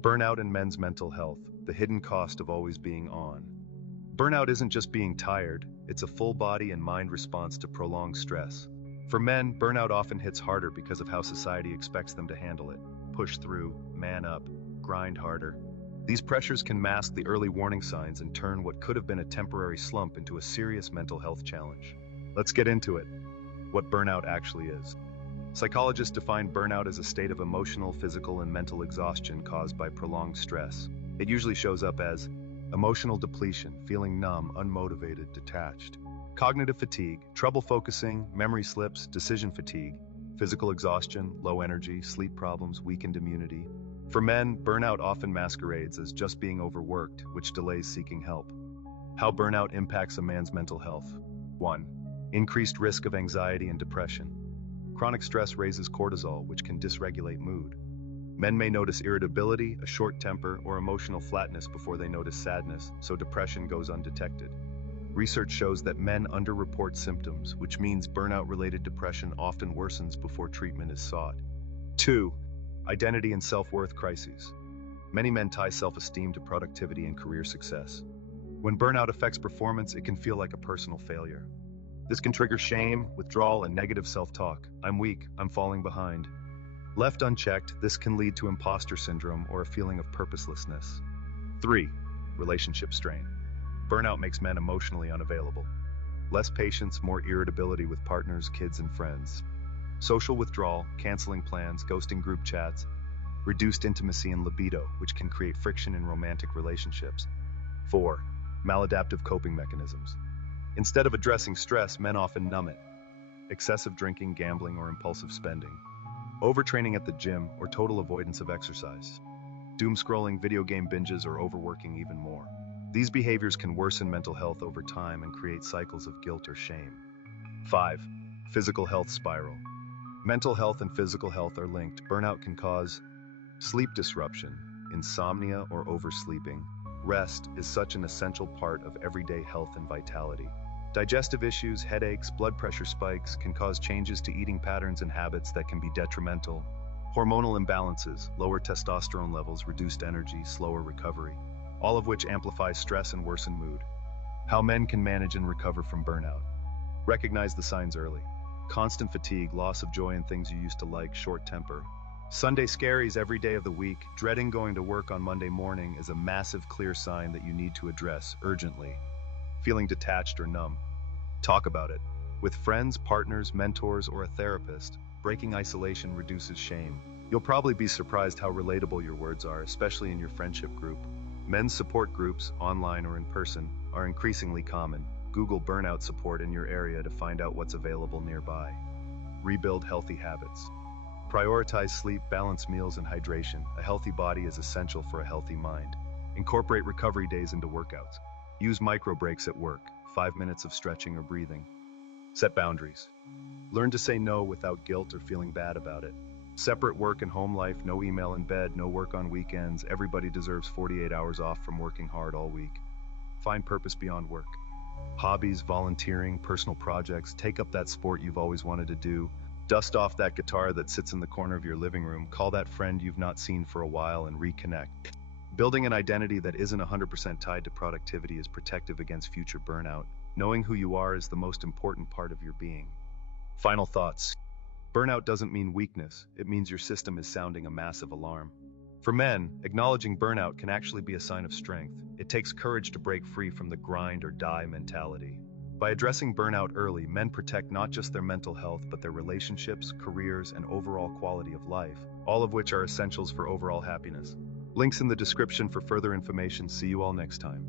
Burnout and men's mental health, the hidden cost of always being on. Burnout isn't just being tired, it's a full body and mind response to prolonged stress. For men, burnout often hits harder because of how society expects them to handle it. Push through, man up, grind harder. These pressures can mask the early warning signs and turn what could have been a temporary slump into a serious mental health challenge. Let's get into it. What burnout actually is. Psychologists define burnout as a state of emotional, physical, and mental exhaustion caused by prolonged stress. It usually shows up as emotional depletion, feeling numb, unmotivated, detached. Cognitive fatigue, trouble focusing, memory slips, decision fatigue. Physical exhaustion, low energy, sleep problems, weakened immunity. For men, burnout often masquerades as just being overworked, which delays seeking help. How burnout impacts a man's mental health. 1. Increased risk of anxiety and depression. Chronic stress raises cortisol, which can dysregulate mood. Men may notice irritability, a short temper, or emotional flatness before they notice sadness, so depression goes undetected. Research shows that men underreport symptoms, which means burnout-related depression often worsens before treatment is sought. 2. Identity and self-worth crises. Many men tie self-esteem to productivity and career success. When burnout affects performance, it can feel like a personal failure. This can trigger shame, withdrawal, and negative self-talk. I'm weak, I'm falling behind. Left unchecked, this can lead to imposter syndrome or a feeling of purposelessness. 3. Relationship strain. Burnout makes men emotionally unavailable. Less patience, more irritability with partners, kids, and friends. Social withdrawal, canceling plans, ghosting group chats. Reduced intimacy and libido, which can create friction in romantic relationships. 4. Maladaptive coping mechanisms. Instead of addressing stress, men often numb it. Excessive drinking, gambling, or impulsive spending. Overtraining at the gym or total avoidance of exercise. Doom scrolling, video game binges, or overworking even more. These behaviors can worsen mental health over time and create cycles of guilt or shame. 5. Physical health spiral. Mental health and physical health are linked. Burnout can cause sleep disruption, insomnia, or oversleeping. Rest is such an essential part of everyday health and vitality. Digestive issues, headaches, blood pressure spikes can cause changes to eating patterns and habits that can be detrimental. Hormonal imbalances, lower testosterone levels, reduced energy, slower recovery, all of which amplify stress and worsen mood. How men can manage and recover from burnout. Recognize the signs early. Constant fatigue, loss of joy in things you used to like, short temper. Sunday scaries every day of the week, dreading going to work on Monday morning is a massive clear sign that you need to address urgently. Feeling detached or numb. Talk about it. With friends, partners, mentors, or a therapist, breaking isolation reduces shame. You'll probably be surprised how relatable your words are, especially in your friendship group. Men's support groups, online or in person, are increasingly common. Google burnout support in your area to find out what's available nearby. Rebuild healthy habits. Prioritize sleep, balance meals, and hydration. A healthy body is essential for a healthy mind. Incorporate recovery days into workouts. Use micro breaks at work, 5 minutes of stretching or breathing. Set boundaries. Learn to say no without guilt or feeling bad about it. Separate work and home life, no email in bed, no work on weekends. Everybody deserves 48 hours off from working hard all week. Find purpose beyond work. Hobbies, volunteering, personal projects. Take up that sport you've always wanted to do. Dust off that guitar that sits in the corner of your living room. Call that friend you've not seen for a while and reconnect. Building an identity that isn't 100% tied to productivity is protective against future burnout. Knowing who you are is the most important part of your being. Final thoughts. Burnout doesn't mean weakness. It means your system is sounding a massive alarm. For men, acknowledging burnout can actually be a sign of strength. It takes courage to break free from the grind or die mentality. By addressing burnout early, men protect not just their mental health, but their relationships, careers, and overall quality of life, all of which are essentials for overall happiness. Links in the description for further information. See you all next time.